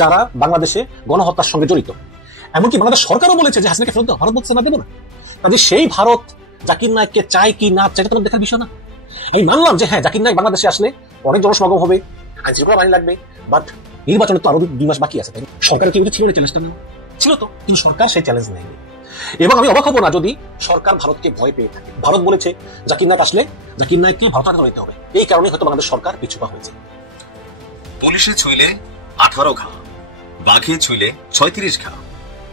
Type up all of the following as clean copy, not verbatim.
যারা বাংলাদেশে গণহত্যার সঙ্গে জড়িত। এমনকি বাংলাদেশ সরকারও বলেছে যে হাসিনাকে ফেরত দাও, ভারত বলছে না দেবো না। কাজে সেই ভারত জাকির নায়েককে চায় কি না চায় তোমার দেখার বিষয় না। আমি মানলাম যে হ্যাঁ, জাকির নায়েক বাংলাদেশে আসলে অনেক জনসমাগম হবে, আইন শৃঙ্খলা বাহিনী লাগবে, বাট নির্বাচনে তো আরো 2 মাস বাকি আছে, তাই সরকারের কি ছিল চ্যালেঞ্জটা না? ছিল তো, কিন্তু সরকার সেই চ্যালেঞ্জ নেয়নি। এবং আমি অবাক হবো না যদি সরকার ভারতকে ভয় পেয়ে থাকে। ভারত বলেছে জাকির নায়েক আসলে জাকির নায়েককে ভারত হাতে নিতে হবে, এই কারণে হয়তো বাংলাদেশ সরকার পিছুপা হয়েছে। পুলিশে ছুঁইলে 18 ঘা, বাঘে ছুঁইলে 36 ঘা,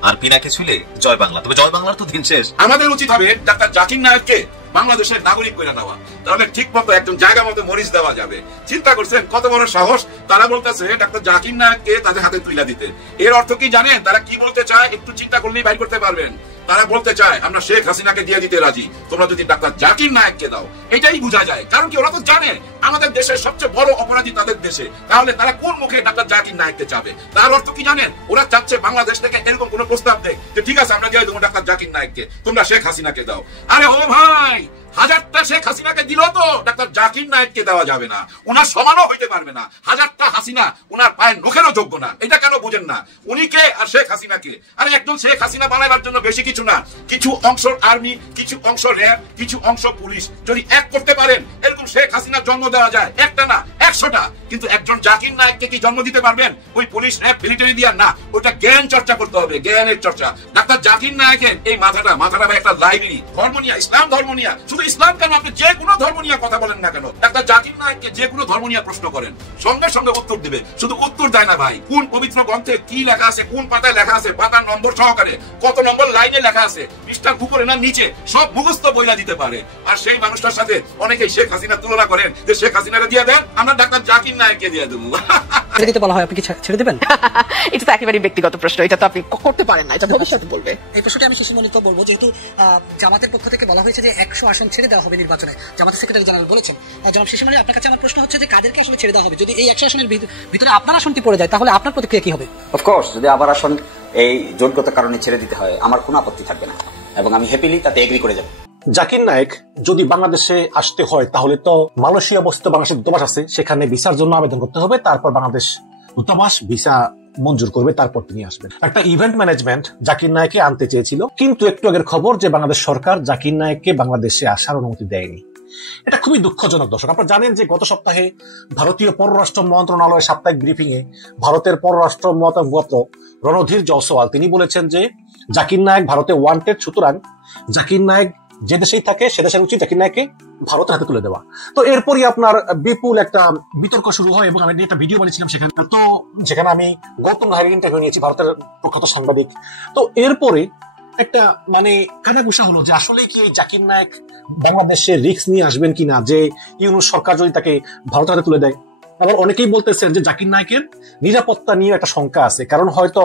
আর পিনাকে ছুঁইলে জয় বাংলা। তবে জয় বাংলার তো দিন শেষ। আমাদের উচিত হবে ডাক্তার জাকির নায়েককে বাংলাদেশের নাগরিক করে দেওয়া, তাহলে ঠিক মতো একদম জায়গা মতো মরিচ দেওয়া যাবে। চিন্তা করছেন কত বড় সাহস, তারা বলতেছে ডাক্তার জাকির নায়েককে তাদের হাতে তুলে দিতে। এর অর্থ কি জানেন তারা কি বলতে চায়? একটু চিন্তা করলেই বাইর করতে পারবেন। তারা বলতে চায় আমরা শেখ হাসিনাকে দিয়ে দিতে রাজি, তোমরা যদি ডাক্তার জাকির নায়েককে দাও। এটাই বোঝা যায়, কারণ কি ওরা তো জানে আমাদের দেশের সবচেয়ে বড় অপরাধী তাদের দেশে, তাহলে তারা কোন মুখে ডাক্তার জাকির নায়েককে চাবে? তার অর্থ কি জানেন? ওরা চাচ্ছে বাংলাদেশ থেকে এরকম কোন প্রস্তাব দেয় যে ঠিক আছে আমরা দিয়ে দেবো ডাক্তার জাকির নায়েককে, তোমরা শেখ হাসিনাকে দাও। আরে ও ভাই, হাজারটা শেখ হাসিনাকে দিল তো ডাক্তার জাকির নায়েককে দেওয়া যাবে না, ওনার সমানও হইতে পারবে না। হাজারটা হাসিনা ওনার পায়ের নখেরও যোগ্য না। এটা কেন বুঝেন না? উনি কে আর শেখ হাসিনা কে? আরে একজন শেখ হাসিনা বানাবার জন্য বেশি কিছু না, কিছু অংশ আর্মি, কিছু অংশ র্যাব, কিছু অংশ পুলিশ যদি এক করতে পারেন, এরকম শেখ হাসিনার জন্ম দেওয়া যায়। একটা না 100টা। কিন্তু একজন জাকির নায়েককে কি জন্ম দিতে পারবেন? ওই পুলিশ র্যাব মিলিটারি দিয়া না, ওইটা জ্ঞান চর্চা করতে হবে, জ্ঞানের চর্চা। ডাক্তার জাকির নায়েকের এই মাথাটা ভাই একটা লাইব্রেরি, ধর্ম নিয়ে, ইসলাম ধর্ম নিয়ে, শুধু ইসলাম কেন, আপনি যে কোনো ধর্ম নিয়ে কথা বলেন না কেন, ডাক্তার জাকির নায়েককে যে কোনো ধর্ম নিয়ে প্রশ্ন করেন, সঙ্গে সঙ্গে উত্তর দিবে। শুধু উত্তর দেয় না ভাই, কোন পবিত্র গ্রন্থে কি লেখা আছে, কোন পাতায় লেখা আছে, পাতার নম্বর সহকারে, কত নম্বর লাইনে লেখা আছে, পৃষ্ঠার উপরে না নিচে, সব মুখস্থ বইলা দিতে পারে। আর সেই মানুষটার সাথে অনেকেই শেখ হাসিনা তুলনা করেন যে শেখ হাসিনারে দিয়ে দেন, আমরা ডাক্তার জাকির নায়েককে দিয়ে দেবো। ছেড়ে দিতে বলা হয়, আপনি কি ছেড়ে দেবেন? এটা তো একেবারে ব্যক্তিগত প্রশ্ন, এটা তো আপনি করতে পারেন না, এটা ভবিষ্যতে বলবে। এই প্রশ্নটি আমি সুশীমণিকে বলবো, যেহেতু জামাতের পক্ষ থেকে বলা হয়েছে যে 100 আসন ছেড়ে দেওয়া হবে নির্বাচনে, জামাতের সেক্রেটারি জেনারেল বলেছেন। জনাব সুশীমণি, আপনার কাছে আমার প্রশ্ন হচ্ছে যে কাদেরকে আসলে ছেড়ে দেওয়া হবে? যদি এই 100 আসনের ভিতরে আপনার আসনটি পড়ে যায়, তাহলে আপনার প্রতিক্রিয়া কি হবে? অফকোর্স, যদি আবার আসন এই যোগ্যতা কারণে ছেড়ে দিতে হয়, আমার কোনো আপত্তি থাকবে না এবং আমি হ্যাপিলি তাতে এগ্রি করে যাব। জাকির নায়েক যদি বাংলাদেশে আসতে হয়, তাহলে তো মালয়েশিয়া অবস্থিত বাংলাদেশের দূতাবাস আছে, সেখানে ভিসার জন্য আবেদন করতে হবে। তারপর বাংলাদেশ দূতাবাস ভিসা মঞ্জুর করবে, তারপর তিনি আসবেন। একটা ইভেন্ট ম্যানেজমেন্ট জাকির নায়েককে আনতে চেয়েছিল, কিন্তু একটু আগের খবর যে বাংলাদেশ সরকার জাকির নায়েককে বাংলাদেশে আসার অনুমতি দেয়নি। এটা খুবই দুঃখজনক। দর্শক, আপনারা জানেন যে গত সপ্তাহে ভারতীয় পররাষ্ট্র মন্ত্রণালয়ের সাপ্তাহিক ব্রিফিং এ ভারতের পররাষ্ট্র মন্ত্রক রণধীর জয়সওয়াল তিনি বলেছেন যে জাকির নায়েক ভারতে ওয়ান্টেড, সুতরাং জাকির নায়েক যে দেশেই থাকে সে দেশের উচিত জাকির নায়েককে ভারতের হাতে তুলে দেওয়া। তো এরপরই আপনার বিপুল একটা বিতর্ক শুরু হয় এবং আমি একটা ভিডিও বানিয়েছিলাম সেখানে, তো যেখানে আমি গৌতম নাহারের ইন্টারভিউ নিয়েছি, ভারতের প্রখ্যাত সাংবাদিক। তো এরপরে একটা কানাঘুষা হলো যে আসলে কি জাকির নায়েক বাংলাদেশে রিস্ক নিয়ে আসবেন কিনা, যে ইউনূস সরকার যদি তাকে ভারতের হাতে তুলে দেয়। আবার অনেকেই বলতেছেন যে জাকির নায়েকের নিরাপত্তা নিয়ে একটা শঙ্কা আছে, কারণ হয়তো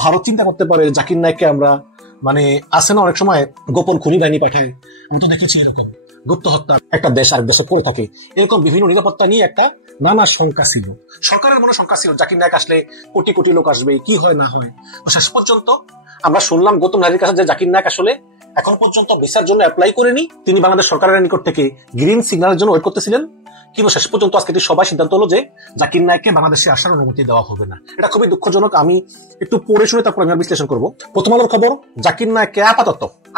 ভারত চিন্তা করতে পারে জাকির নায়েককে আমরা আছে না অনেক সময় গোপন খুনি বাহিনী পাঠায়, আমি তো দেখেছি এরকম গুপ্ত হত্যা একটা দেশ আরেক দেশে করে থাকে, এরকম বিভিন্ন নিরাপত্তা নিয়ে একটা নানা শঙ্কা ছিল। সরকারের মনে শঙ্কা ছিল জাকির নায়েক আসলে কোটি কোটি লোক আসবে, কি হয় না হয়। শেষ পর্যন্ত আমরা শুনলাম গৌতম নাহারের কাছে যে জাকির নায়েক আসলে এখন পর্যন্ত ভিসার জন্য অ্যাপ্লাই করেনি, তিনি বাংলাদেশ সরকারের নিকট থেকে গ্রিন সিগন্যালের জন্য ওয়েট করতেছিলেন। কিন্তু শেষ পর্যন্ত আজকে সবাই সিদ্ধান্ত হলো যে জাকির নায়েককে বাংলাদেশে আসার অনুমতি দেওয়া হবে না। এটা খুবই দুঃখজনক। আমি একটু পড়ে শুনে তারপর আমি বিশ্লেষণ করবো। প্রথম আলোর খবর, জাকির নায়েককে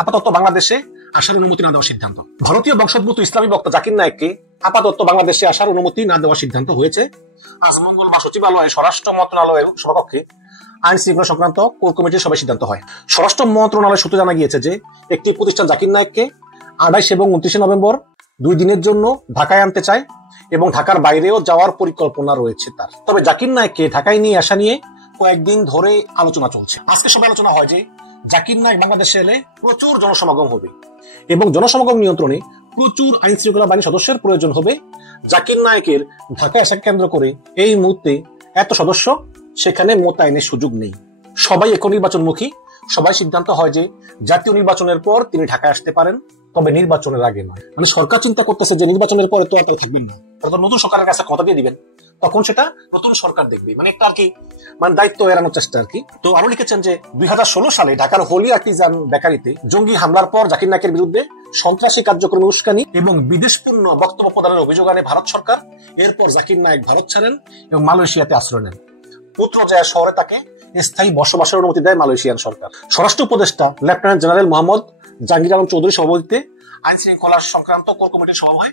আপাতত বাংলাদেশে আসার অনুমতি না দেওয়ার সিদ্ধান্ত। ভারতীয় বংশোদ্ভূত ইসলামী বক্তা জাকির নায়েককে আপাতত বাংলাদেশে আসার অনুমতি না দেওয়ার সিদ্ধান্ত হয়েছে। আজ মঙ্গলবার সচিবালয়ে স্বরাষ্ট্র মন্ত্রণালয়ের সভাকক্ষে আইন শৃঙ্খলা সংক্রান্ত কোর কমিটির সভায় সিদ্ধান্ত হয়। স্বরাষ্ট্র মন্ত্রণালয় সূত্রে জানা গিয়েছে যে একটি প্রতিষ্ঠান জাকির নায়েককে 28 এবং 29 নভেম্বর 2 দিনের জন্য ঢাকায় আনতে চায় এবং ঢাকার বাইরেও যাওয়ার পরিকল্পনা রয়েছে তার। তবে জাকির নায়েককে ঢাকায় নিয়ে আসা নিয়ে কয়েকদিন ধরে আলোচনা চলছে। আজকে সবাই আলোচনা হয় যে জাকির নায়েক বাংলাদেশে এলে প্রচুর জনসমাগম হবে এবং জনসমাগম নিয়ন্ত্রণে প্রচুর আইন শৃঙ্খলা বাহিনী সদস্যের প্রয়োজন হবে। জাকির নায়েকের ঢাকা আসাকে কেন্দ্র করে এই মুহূর্তে এত সদস্য সেখানে মোতায়েনের সুযোগ নেই। সবাই এখন নির্বাচনমুখী। সবাই সিদ্ধান্ত হয় যে জাতীয় নির্বাচনের পর তিনি ঢাকায় আসতে পারেন, তবে নির্বাচনের আগে নয়। সরকার চিন্তা করতেছে যে নির্বাচনের পরে তো আর থাকবেন না, তারা নতুন সরকারের কাছে কথা দিয়ে দিবেন, তখন সেটা নতুন সরকার দেখবে। একটা আর কি দায়িত্ব এড়ানোর চেষ্টা আর কি। তো আরো লিখেছেন যে 2016 সালে ঢাকার হোলি আর্টিজান বেকারিতে জঙ্গি হামলার পর জাকির নায়েকের বিরুদ্ধে সন্ত্রাসী কার্যক্রমে উস্কানি এবং বিদেশপূর্ণ বক্তব্য প্রদানের অভিযোগ আনে ভারত সরকার। এরপর জাকির নায়েক ভারত ছাড়েন এবং মালয়েশিয়াতে আশ্রয় নেন। পুত্রজায়া শহরে তাকে স্থায়ী বসবাসের অনুমতি দেয় মালয়েশিয়ান সরকার। স্বরাষ্ট্র উপদেষ্টা লেফটেন্যান্ট জেনারেল মোহাম্মদ জাহাঙ্গীর আলম চৌধুরী সভাপতিত্বে আইন শৃঙ্খলা সংক্রান্ত কোর কমিটির সভা হয়।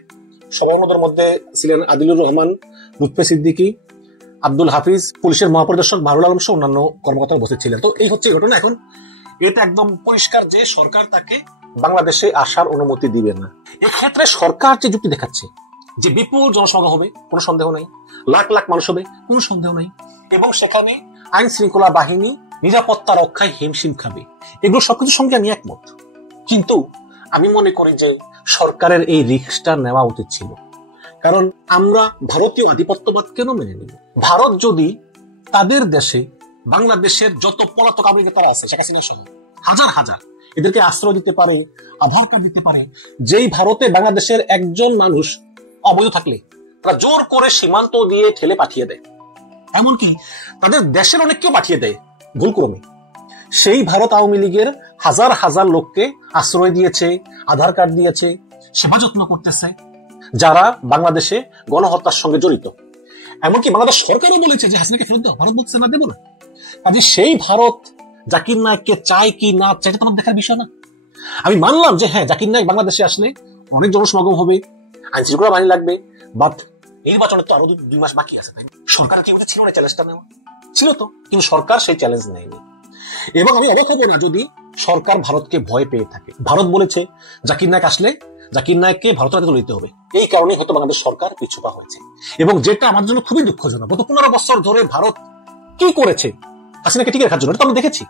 সভাপতিদের মধ্যে ছিলেন আদিলুর রহমান, লুৎফে সিদ্দিকী, আব্দুল হাফিজ, পুলিশের মহাপরিদর্শক মাহরুল আলম সহ অন্যান্য কর্মকর্তা উপস্থিত ছিলেন। তো এই হচ্ছে ঘটনা। এখন এটা একদম পরিষ্কার যে সরকার তাকে বাংলাদেশে আসার অনুমতি দিবে না। এক্ষেত্রে সরকার যে যুক্তি দেখাচ্ছে যে বিপুল জনসমাগম হবে, কোনো সন্দেহ নাই, লাখ লাখ মানুষ হবে, কোনো সন্দেহ নাই, এবং সেখানে আইন শৃঙ্খলা বাহিনী নিরাপত্তা রক্ষায় হিমশিম খাবে, এগুলো সবকিছুর সঙ্গে আমি একমত। কিন্তু আমি মনে করি যে সরকারের এই রিস্কটা নেওয়া উচিত ছিল। কারণ আমরা ভারতীয় আধিপত্যবাদ কেন মেনে নিব? ভারত যদি তাদের দেশে বাংলাদেশের যত পলাতক আওয়ামী লীগের তারা আছে, শেখ হাসিনা সহ হাজার হাজার, এদেরকে আশ্রয় দিতে পারে, আধার কার্ড দিতে পারে, যেই ভারতে বাংলাদেশের একজন মানুষ অবৈধ থাকলে তারা জোর করে সীমান্ত দিয়ে ঠেলে পাঠিয়ে দেয়, এমনকি তাদের দেশের অনেককেও পাঠিয়ে দেয় ভুলক্রমে। সেই ভারত আওয়ামী লীগের হাজার হাজার লোককে আশ্রয় দিয়েছে, আধার কার্ড দিয়েছে, সেবা যত্ন করতেছে, যারা বাংলাদেশে গণহত্যার সঙ্গে জড়িত। এমনকি বাংলাদেশ সরকারও বলেছে যে হাসিনাকে ফেরত দাও, ভারত বলছে না দেবো না। কাজে সেই ভারত জাকির নায়েককে চায় কি না চাইটা তোমার দেখার বিষয় না। আমি মানলাম যে হ্যাঁ, জাকির নায়েক বাংলাদেশে আসলে অনেক জনসমাগম হবে, আইন শৃঙ্খলা বাহিনী লাগবে, বাট নির্বাচনের তো আরো 2 মাস বাকি আছে। তাই সরকারের কি উচিত ছিল না চ্যালেঞ্জটা নেওয়া? ছিল তো, কিন্তু সরকার সেই চ্যালেঞ্জ নেয়নি। এবং আমি অবাক হব না যদি সরকার ভারতকে ভয় পেয়ে থাকে। ভারত বলেছে জাকির নায়েক আসলে জাকির নায়েককে ভারতের হাতে তুলে দিতে হবে, এই কারণে হয়তো বাংলাদেশ সরকার পিছুপা হয়েছে। এবং যেটা আমার জন্য খুবই দুঃখজনক, গত 15 বছর ধরে ভারত কি করেছে হাসিনাকে টিকে রাখার জন্য, এটা তো আমি দেখেছি।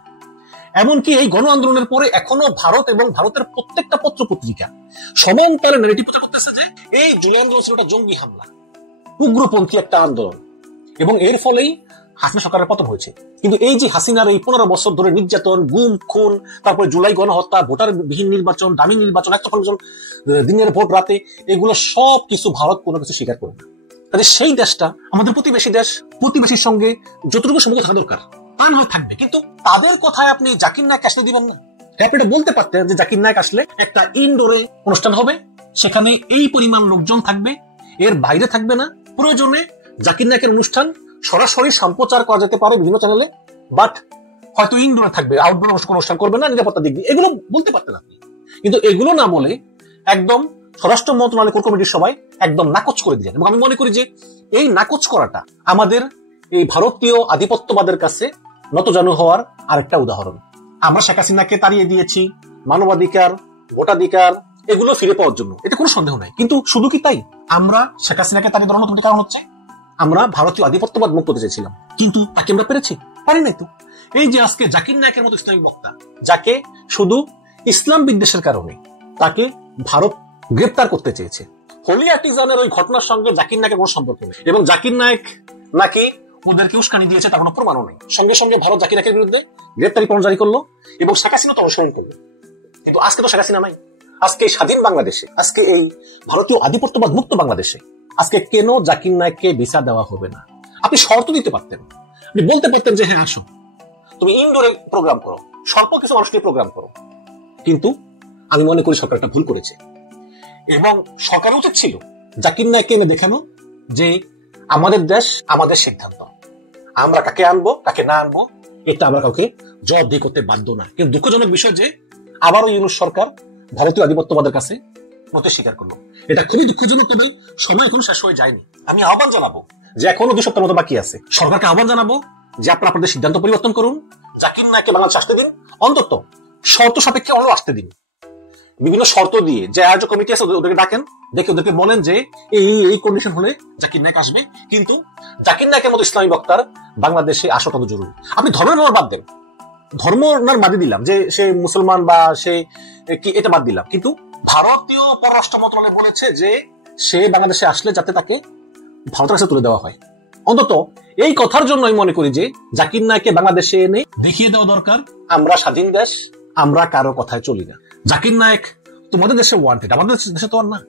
এমনকি এই গণ আন্দোলনের পরে এখনো ভারত এবং ভারতের প্রত্যেকটা পত্র পত্রিকা সমান্তরালে নেগেটিভ করতেছে যে এই জুলাই আন্দোলন ছিল একটা জঙ্গি হামলা, উগ্রপন্থী একটা আন্দোলন, এবং এর ফলেই হাসিনা সরকারের পতন হয়েছে। কিন্তু এই যে হাসিনার এই 15 বছর ধরে নির্যাতন, গুম খুন, তারপরে জুলাই গণহত্যা, ভোটার বিহীন নির্বাচন, দামি নির্বাচন, একটা দিনের ভোট রাতে, এগুলো সব কিছু ভারত কোনো কিছু স্বীকার করে না। তাহলে সেই দেশটা আমাদের প্রতিবেশী দেশ, প্রতিবেশীর সঙ্গে যতটুকু সম্পর্ক থাকা দরকার তা নয় থাকবে, কিন্তু তাদের কথায় আপনি জাকির নায়েক আসলে দিবেন না। আপনি এটা বলতে পারতেন যে জাকির নায়েক আসলে একটা ইনডোরে অনুষ্ঠান হবে, সেখানে এই পরিমাণ লোকজন থাকবে, এর বাইরে থাকবে না। প্রয়োজনে জাকির নায়েকের অনুষ্ঠান সরাসরি সম্প্রচার করা যেতে পারে বিভিন্ন চ্যানেলে, বাট হয়তো ইনডোরে থাকবে, আউটডোর অনুষ্ঠান করবে না, নিরাপত্তা দিক দিয়ে, এগুলো বলতে পারতেন আপনি। কিন্তু এগুলো না বলে একদম স্বরাষ্ট্র মন্ত্রণালয় কোর কমিটির সবাই একদম নাকচ করে দিলেন। এবং আমি মনে করি যে এই নাকচ করাটা আমাদের এই ভারতীয় আধিপত্যবাদের কাছে নতজানু হওয়ার আরেকটা উদাহরণ। আমরা শেখ হাসিনাকে তাড়িয়ে দিয়েছি মানবাধিকার, ভোটাধিকার এগুলো ফিরে পাওয়ার জন্য, এটা কোনো সন্দেহ নাই। কিন্তু শুধু কি তাই? আমরা শেখ হাসিনাকে তাড়িয়ে দেওয়ার মতো কারণ হচ্ছে আমরা ভারতীয় আধিপত্যবাদ মুক্ত করতে চেয়েছিলাম, কিন্তু তাকে আমরা পেরেছি? পারি নাই তো। এই যে আজকে জাকির নায়েকের মতো ইসলামিক বক্তা, যাকে শুধু ইসলাম বিদ্বেষের কারণে তাকে ভারত গ্রেপ্তার করতে চেয়েছে, হোলি আর্টিজানের ওই ঘটনার সঙ্গে জাকির নায়েকের কোনো সম্পর্ক নেই, এবং জাকির নায়েক নাকি ওদেরকে উস্কানি দিয়েছে তার কোনো প্রমাণও নেই। সঙ্গে সঙ্গে ভারত জাকির নায়েকের বিরুদ্ধে গ্রেপ্তারি পরোয়ানা জারি করলো এবং শেখ হাসিনা তো অনুসরণ করলো। কিন্তু আজকে তো শেখ হাসিনা নাই। আজকে এই স্বাধীন বাংলাদেশে, আজকে এই ভারতীয় আধিপত্যবাদ মুক্ত বাংলাদেশে আজকে কেন জাকির নায়েককে ভিসা দেওয়া হবে না? আপনি শর্ত দিতে পারতেন, আপনি বলতে পারতেন যে হ্যাঁ আসো, তুমি ইনডোরে প্রোগ্রাম করো, স্বল্প কিছু মানুষকে প্রোগ্রাম করো। কিন্তু আমি মনে করি সরকার একটা ভুল করেছে, এবং সরকার উচিত ছিল জাকির নায়েককে এনে দেখানো যে আমাদের দেশ, আমাদের সিদ্ধান্ত, আমরা কাকে আনবো কাকে না আনবো এটা আমরা কাউকে জবাবদিহি করতে বাধ্য না। কিন্তু দুঃখজনক বিষয় যে আবারও ইউনূস সরকার ভারতীয় আধিপত্যবাদের কাছে মতে স্বীকার করলো। এটা খুবই দুঃখজনক, তবে সময় এখনো শেষ হয়ে যায়নি। আমি আহ্বান জানাবো যে এখনো 2 সপ্তাহের মতো বাকি আছে, সরকারকে আহ্বান জানাবো যে আপনারা আপনাদের সিদ্ধান্ত পরিবর্তন করুন, জাকির নায়েককে বাংলাদেশ আসতে দিন, অন্তত শর্ত সাপেক্ষে অন্য আসতে দিন। বিভিন্ন শর্ত দিয়ে যে আয়োজক কমিটি আছে ওদেরকে ডাকেন, দেখে ওদেরকে বলেন যে এই কন্ডিশন হলে জাকির নায়েক আসবে, কিন্তু জাকির নায়েকের মতো ইসলামী বক্তার বাংলাদেশে আসা তত জরুরি। আপনি ধর্মের নাম বাদ দেন, ধর্ম নাম বাদই দিলাম যে সে মুসলমান বা সে কি, এটা বাদ দিলাম, কিন্তু ভারতীয় পররাষ্ট্র মন্ত্রণালয় বলেছে যে সে বাংলাদেশে আসলে যাতে তাকে ভারতের কাছে তুলে দেওয়া হয়। অন্তত এই কথার জন্য আমি মনে করি যে জাকির নায়েককে বাংলাদেশে এনে দেখিয়ে দেওয়া দরকার আমরা স্বাধীন দেশ, আমরা কারো কথায় চলি না। জাকির নায়েক তোমাদের দেশে ওয়ান্টেড, আমাদের দেশে তো আর না।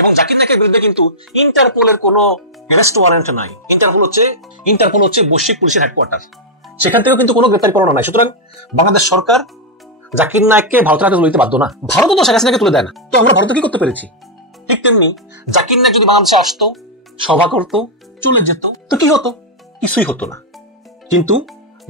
এবং জাকির নায়েকের বিরুদ্ধে কিন্তু ইন্টারপোলের কোনো অ্যারেস্ট ওয়ারেন্ট নাই। ইন্টারপোল হচ্ছে বৈশ্বিক পুলিশের হেডকোয়ার্টার, সেখান থেকেও কিন্তু কোনো গ্রেপ্তারি পরোয়ানা নাই। সুতরাং বাংলাদেশ সরকার জাকির নায়েককে ভারতের হাতে তুলে দিতে বাধ্য না। ভারতও তো শেখ হাসিনাকে তুলে দেয় না, তো আমরা ভারতে কি করতে পেরেছি? ঠিক তেমনি জাকির নায়েক যদি বাংলাদেশে আসতো, সভা করতো, চলে যেত, তো কি হতো? কিছুই হতো না। কিন্তু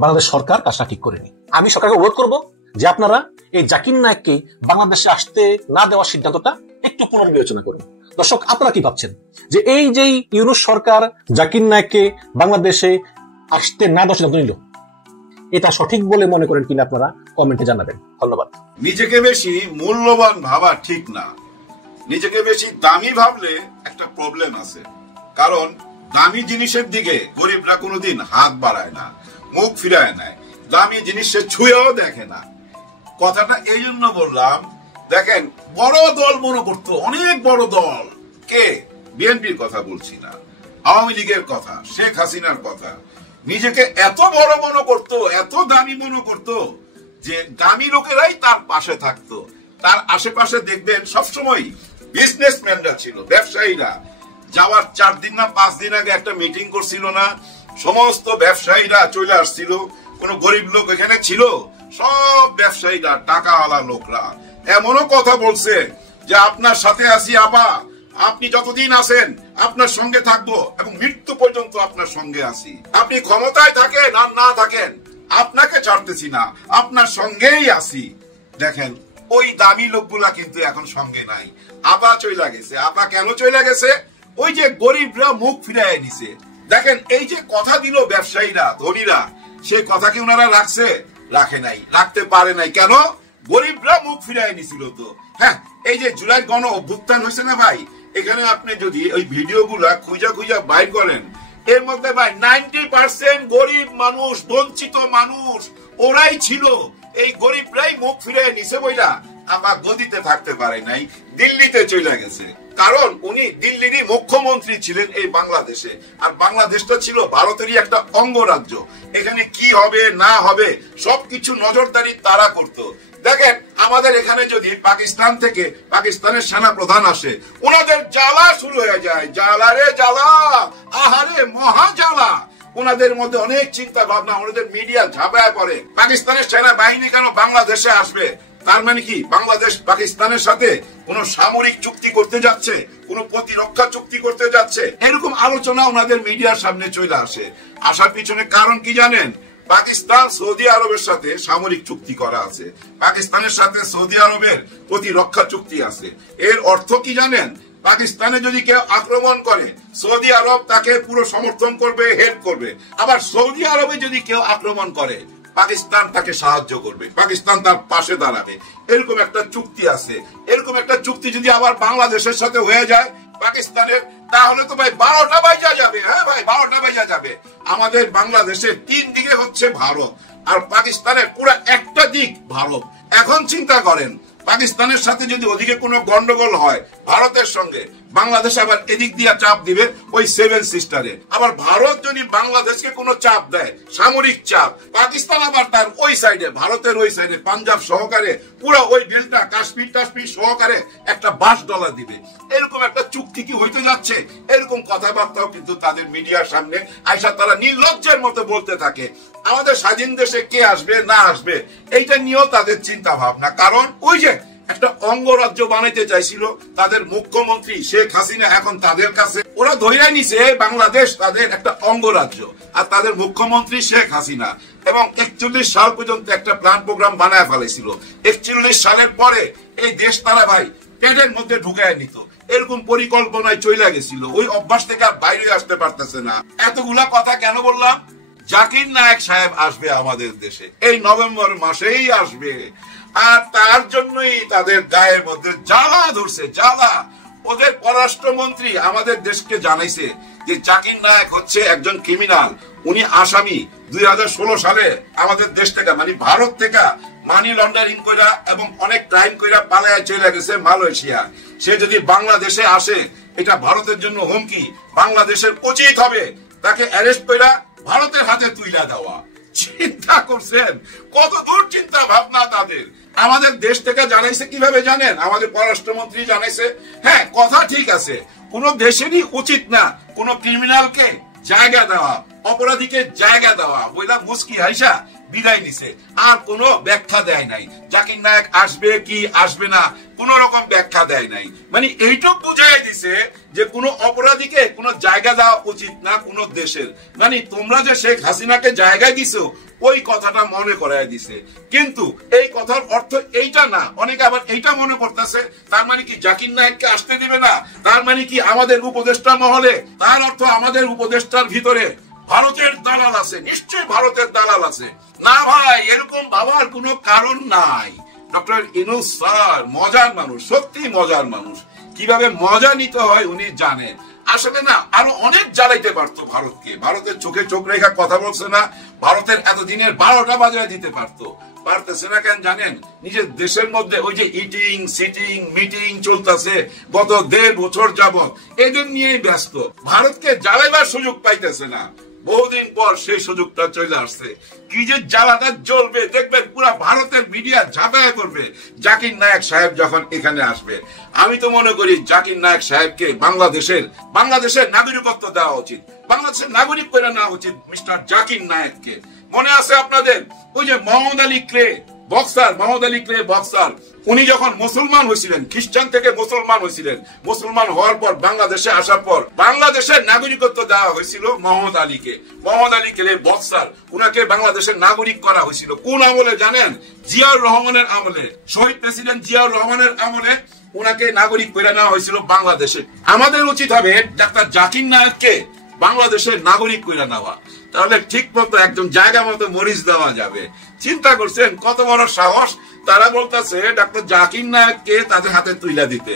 বাংলাদেশ সরকার কাজটা ঠিক করেনি। আমি সরকারকে অনুরোধ করব যে আপনারা এই জাকির নায়েককে বাংলাদেশে আসতে না দেওয়ার সিদ্ধান্তটা একটু পুনর্বিবেচনা করুন। দর্শক, আপনারা কি ভাবছেন যে এই যে ইউনূস সরকার জাকির নায়েককে বাংলাদেশে আসতে না দেওয়ার সিদ্ধান্ত নিল, এটা সঠিক বলে মনে করেন কিনা আপনারা কমেন্টে জানাবেন। ধন্যবাদ। নিজেকে বেশি মূল্যবান ভাবা ঠিক না, নিজেকে বেশি দামি ভাবলে একটা প্রবলেম আছে। কারণ দামি জিনিসের দিকে গরিবরা কোনোদিন হাত বাড়ায় না, মুখ ফিরায় নেয়, দামি জিনিস সে ছুঁয়েও দেখে না। কথাটা এই জন্য বললাম, দেখেন বড় দল মনে করতো, অনেক বড় দল, কে? বিএনপির কথা বলছি না, আওয়ামী লীগের কথা, শেখ হাসিনার কথা। নিজেকে এত বড় মনে করতো, এত দামি মনে করতো যে দামি লোকেরাই তার পাশে থাকতো। তার আশেপাশে দেখবেন সবসময় বিজনেসম্যানরা ছিল, ব্যবসায়ীরা। যাওয়ার 4 দিন না 5 দিন আগে একটা মিটিং করছিল না, সমস্ত ব্যবসায়ীরা চলে আসছিল, কোন গরিব লোক এখানে ছিল? সব ব্যবসায়ীরা, টাকাওয়ালা লোকরা। এমনও কথা বলছে যে আপনার সাথে আছি আপা, আপনি যতদিন আছেন আপনার সঙ্গে থাকবো এবং মৃত্যু পর্যন্ত আপনার সঙ্গে আছি। আপনি ক্ষমতায় থাকেন আর না থাকেন, আপনাকে ছাড়তেছি না, আপনার সঙ্গেই আছি। দেখেন ওই দামি লোকগুলা কিন্তু এখন সঙ্গে নাই, আপা চইলা গেছে। আপা কেন চইলা গেছে? ওই যে গরিবরা মুখ ফিরায় নিছে। দেখেন এই যে কথা দিল ব্যবসায়ীরা, ধনীরা, সেই কথা কি ওনারা রাখছে? রাখে নাই, রাখতে পারে নাই। কেন? গরিবরা মুখ ফিরায় নিছিল। তো হ্যাঁ, এই যে জুলাই গণ অভ্যুত্থান হয়েছে না ভাই, এখানে আপনি যদি ওই ভিডিওগুলা খুঁজা খুঁজা বাইর করেন, এর মধ্যে ভাই 90% গরিব মানুষ, বঞ্চিত মানুষ ওরাই ছিল। এই গরিবরাই মুখ ফিরে নিছে বইলা আমার গদিতে থাকতে পারে নাই, দিল্লিতে চলে গেছে। কারণ উনি দিল্লিরই মুখ্যমন্ত্রী ছিলেন এই বাংলাদেশে, আর বাংলাদেশটা ছিল ভারতেরই একটা অঙ্গরাজ্য। এখানে কি হবে না হবে সবকিছু নজরদারি তারা করত। দেখেন আমাদের এখানে যদি পাকিস্তান থেকে পাকিস্তানের সেনা প্রধান আসে, ওনাদের জ্বালা শুরু হয়ে যায়। জ্বালা রে জ্বালা, আহারে মহা জ্বালা। ওনাদের মধ্যে অনেক চিন্তা ভাবনা, ওনাদের মিডিয়া ঝাঁপায় পড়ে। পাকিস্তানের সেনা বাহিনী কেন বাংলাদেশে আসবে? তার মানে কি বাংলাদেশ পাকিস্তানের সাথে কোন সামরিক চুক্তি করতে যাচ্ছে, কোন প্রতিরক্ষা চুক্তি করতে যাচ্ছে? এরকম আলোচনা ওনাদের মিডিয়ার সামনে চলে আসে। আসার পিছনে কারণ কি জানেন? পাকিস্তান সৌদি আরবের সাথে সামরিক চুক্তি করা আছে, পাকিস্তানের সাথে সৌদি আরবের প্রতিরক্ষা চুক্তি আছে। এর অর্থ কি জানেন? পাকিস্তানে যদি কেউ আক্রমণ করে, সৌদি আরব তাকে পুরো সমর্থন করবে, হেল্প করবে। আবার সৌদি আরবে যদি কেউ আক্রমণ করে, পাকিস্তান তাকে সাহায্য করবে, পাকিস্তান তার পাশে দাঁড়াবে। এরকম একটা চুক্তি আছে। এরকম একটা চুক্তি যদি আবার বাংলাদেশের সাথে হয়ে যায় পাকিস্তানের, তাহলে তো ভাই 12টা বাজা যাবে। হ্যাঁ ভাই, 12টা বাজা যাবে। আমাদের বাংলাদেশের 3 দিকে হচ্ছে ভারত, আর পাকিস্তানের পুরো একটা দিক ভারত। এখন চিন্তা করেন, পাকিস্তানের সাথে যদি ওদিকে কোনো গন্ডগোল হয় ভারতের সঙ্গে, বাংলাদেশ আবার এদিক দিয়ে চাপ দিবে ওই 7 সিস্টারে। আবার ভারত যদি বাংলাদেশকে কোনো চাপ দেয়, সামরিক চাপ, পাকিস্তান আবার তার ওই সাইডে, ভারতের ওই সাইডে পাঞ্জাব সহকারে পুরো ওই ডেল্টা, কাশ্মীর টাশ্মীর সহকারে একটা $5 দিবে। এরকম একটা চুক্তি কি হইতে যাচ্ছে? এরকম কথাবার্তাও কিন্তু তাদের মিডিয়ার সামনে আইসা তারা নির্লজ্জের মতো বলতে থাকে। আমাদের স্বাধীন দেশে কে আসবে না আসবে এইটা নিয়েও তাদের চিন্তা ভাবনা। কারণ ওই যে একটা অঙ্গরাজ্য বানাইতে চাইছিল তাদের মুখ্যমন্ত্রী শেখ হাসিনা, এখন তাদের কাছে ওরা ধরে নিছে বাংলাদেশ তাদের একটা অঙ্গরাজ্য, আর তাদের মুখ্যমন্ত্রী শেখ হাসিনা। এবং 41 সাল পর্যন্ত একটা প্ল্যান প্রোগ্রাম বানায় ফেলেছিল। 41 সালের পরে এই দেশ তারা ভাই পেটের মধ্যে ঢুকায় নিত। এরকম পরিকল্পনায় চলে গেছিল, ওই অভ্যাস থেকে আর বাইরে আসতে পারতেছে না। এতগুলা কথা কেন বললাম? জাকির নায়েক সাহেব আসবে আমাদের দেশে, এই নভেম্বর মাসেই আসবে। আর তার জন্যই তাদের গায়ের মধ্যে জ্বালা ধরছে, জ্বালা। ওদের পররাষ্ট্রমন্ত্রী আমাদের দেশকে জানাইছে যে জাকির নায়েক হচ্ছে একজন ক্রিমিনাল, উনি আসামি। 2016 সালে আমাদের দেশ থেকে, মানে ভারত থেকে মানি লন্ডারিং কইরা এবং অনেক ক্রাইম কইরা পালায় চলে গেছে মালয়েশিয়া। সে যদি বাংলাদেশে আসে, এটা ভারতের জন্য হুমকি। বাংলাদেশের উচিত হবে তাকে অ্যারেস্ট কইরা ভারতের হাতে তুইলা দেওয়া। চিন্তা করছেন কত দূর চিন্তা ভাবনা তাদের? আমাদের দেশ থেকে জানাইছে কিভাবে জানেন? আমাদের পররাষ্ট্রমন্ত্রী জানাইছে, হ্যাঁ কথা ঠিক আছে, কোন দেশেরই উচিত না কোন ক্রিমিনালকে জায়গা দেওয়া, অপরাধীকে জায়গা দেওয়া, বইলা মুস্কি হাইসা বিদায় নিছে, আর কোনো ব্যাখ্যা দেয় নাই। জাকির নায়েক আসবে কি আসবে না কোন রকম ব্যাখ্যা দেয় নাই। মানে এইটুক বুঝাই দিছে যে কোন অপরাধীকে কোন জায়গা দেওয়া উচিত না কোন দেশের। মানে তোমরা যে শেখ হাসিনাকে জায়গায় দিছো ওই কথাটা মনে করায় দিছে, কিন্তু এই কথার অর্থ এইটা না। অনেকে আবার এইটা মনে করতেছে তার মানে কি জাকির নায়েককে আসতে দিবে না, তার মানে কি আমাদের উপদেষ্টা মহলে, তার অর্থ আমাদের উপদেষ্টার ভিতরে ভারতের দালাল আছে, নিশ্চয়ই ভারতের দালাল আছে। না ভাই, এরকম ভাবার কোনো কারণ নাই। ডক্টর ইউনূস স্যার মজার মানুষ, সত্যি মজার মানুষ, কিভাবে মজা নিতে হয় উনি জানেন। আসলে না আরো অনেক জ্বালাইতে পারতো ভারতকে, ভারতের চোখে চোখ রেখা কথা বলছে না, ভারতের এতদিনের 12টা বাজায় দিতে পারতো, পারতেছে না কেন জানেন? নিজের দেশের মধ্যে ওই যে ইটিং সিটিং মিটিং চলতেছে গত 1.5 বছর যাবত, এদের নিয়েই ব্যস্ত, ভারতকে জ্বালাইবার সুযোগ পাইতেছে না। বহুদিন পর সেই সুযোগটা চলে আসছে, কি যে জ্বালাটা জ্বলবে দেখবেন, পুরা ভারতের মিডিয়া ঝাঁপায় করবে জাকির নায়েক সাহেব যখন এখানে আসবে। আমি তো মনে করি জাকির নায়েক সাহেবকে বাংলাদেশের নাগরিকত্ব দেওয়া উচিত, বাংলাদেশের নাগরিক করে নেওয়া উচিত মিস্টার জাকির নায়েককে। মনে আছে আপনাদের ওই যে মোহাম্মদ আলী ক্লে বক্সার, উনি যখন মুসলমান হয়েছিলেন, খ্রিস্টান থেকে মুসলমান হয়েছিলেন, মুসলমান হওয়ার পর বাংলাদেশে আসার পর বাংলাদেশের নাগরিকত্ব দেওয়া হয়েছিল মোহাম্মদ আলী ক্লে বক্সার, উনাকে বাংলাদেশের নাগরিক করা হয়েছিল। কোন আমলে জানেন? জিয়াউর রহমানের আমলে, শহীদ প্রেসিডেন্ট জিয়াউর রহমানের আমলে উনাকে নাগরিক করে নেওয়া হয়েছিল বাংলাদেশে। আমাদের উচিত হবে ডাক্তার জাকির নায়েককে বাংলাদেশের নাগরিক করে নেওয়া, তাহলে ঠিক মতো একদম জায়গা মতো মরিচ দেওয়া যাবে। চিন্তা করছেন কত বড় সাহস, তারা বলতেছে ডাক্তার জাকির নায়েককে তাদের হাতে তুলে দিতে।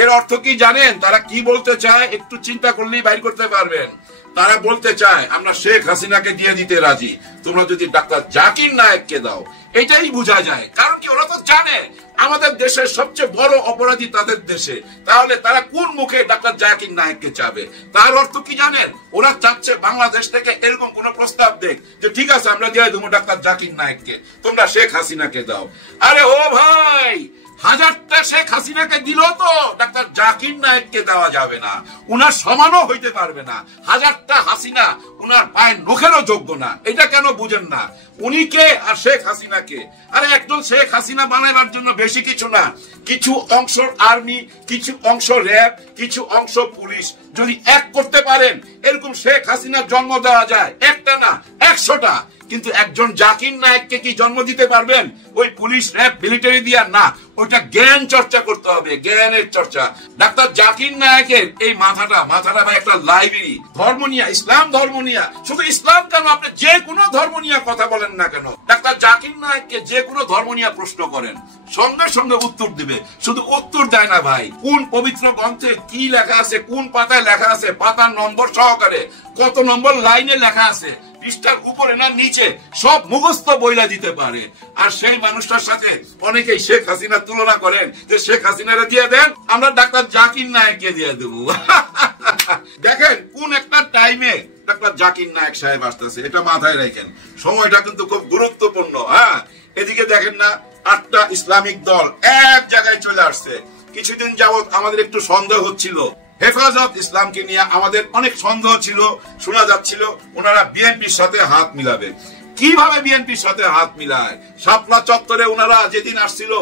এর অর্থ কি জানেন তারা কি বলতে চায়? একটু চিন্তা করলেই বাইর করতে পারবেন। তারা বলতে চায় আমরা শেখ হাসিনাকে দিয়ে দিতে রাজি, তোমরা যদি ডাক্তার জাকির নায়েককে দাও। এটাই বোঝা যায়, কারণ কি ওরা তো জানে আমাদের দেশের সবচেয়ে বড় অপরাধী তাদের দেশে, তাহলে তারা কোন মুখে ডাক্তার জাকির নায়েককে চাবে? তার অর্থ কি জানেন? ওরা চাচ্ছে বাংলাদেশ থেকে এরকম কোন প্রস্তাব দেখ যে ঠিক আছে আমরা দিয়ে দেবো ডাক্তার জাকির নায়েককে, তোমরা শেখ হাসিনাকে দাও। আরে ও ভাই, 1000টা শেখ হাসিনাকে দিল তো ডাক্তার জাকির নায়েককে দেওয়া যাবে না, উনার সমানও হইতে পারবে না। 1000টা হাসিনা উনার পায়ের নখেরও যোগ্য না। এটা কেন বুঝেন না? উনি কে আর শেখ হাসিনা কে? আরে একজন শেখ হাসিনা বানাবার জন্য বেশি কিছু না, কিছু অংশ আর্মি, কিছু অংশ র্যাব, কিছু অংশ পুলিশ যদি এক করতে পারেন, এরকম শেখ হাসিনার জন্ম দেওয়া যায়, একটা না 100টা। কিন্তু একজন জাকির নায়েককে কি জন্ম দিতে পারবেন ওই পুলিশ র্যাব মিলিটারি দিয়া? না, ওইটা জ্ঞান চর্চা করতে হবে, জ্ঞানের চর্চা। ডাক্তার জাকির নায়েকের এই মাথাটা ভাই একটা লাইব্রেরি, ধর্ম নিয়ে, ইসলাম ধর্ম নিয়ে, শুধু ইসলাম কেন, আপনি যে কোনো ধর্ম নিয়ে কথা বলেন না কেন, ডাক্তার জাকির নায়েককে যে কোনো ধর্ম নিয়ে প্রশ্ন করেন, সঙ্গে সঙ্গে উত্তর দিবে। শুধু উত্তর দেয় না ভাই, কোন পবিত্র গ্রন্থে কি লেখা আছে, কোন পাতায় লেখা আছে, পাতার নম্বর সহকারে, কত নম্বর লাইনে লেখা আছে, পৃষ্ঠার উপরে না নিচে, সব মুখস্থ বইলা দিতে পারে। আর সেই মানুষটার সাথে অনেকেই শেখ হাসিনা তুলনা করেন যে শেখ হাসিনারে দিয়ে দেন, আমরা ডাক্তার জাকির নায়েককে দিয়ে দেব। দেখেন কোন একটা টাইমে ডাক্তার জাকির নায়েক সাহেব আসতেছে, এটা মাথায় রাখেন, সময়টা কিন্তু খুব গুরুত্বপূর্ণ। হ্যাঁ, এদিকে দেখেন না 8টা ইসলামিক দল এক জায়গায় চলে আসছে। কিছুদিন যাবত আমাদের একটু সন্দেহ হচ্ছিল, হেফাজত ইসলামকে নিয়ে আমাদের অনেক সন্দেহ ছিল, শোনা যাচ্ছিল ওনারা বিএনপির সাথে হাত মিলাবে। কিভাবে বিএনপির সাথে হাত মিলায়? শাপলা চত্বরে ওনারা যেদিন আসছিল,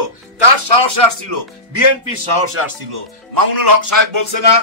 কার সাহসে আসছিল? বিএনপির সাহসে আসছিল। মামুনুল হক সাহেব বলছে না,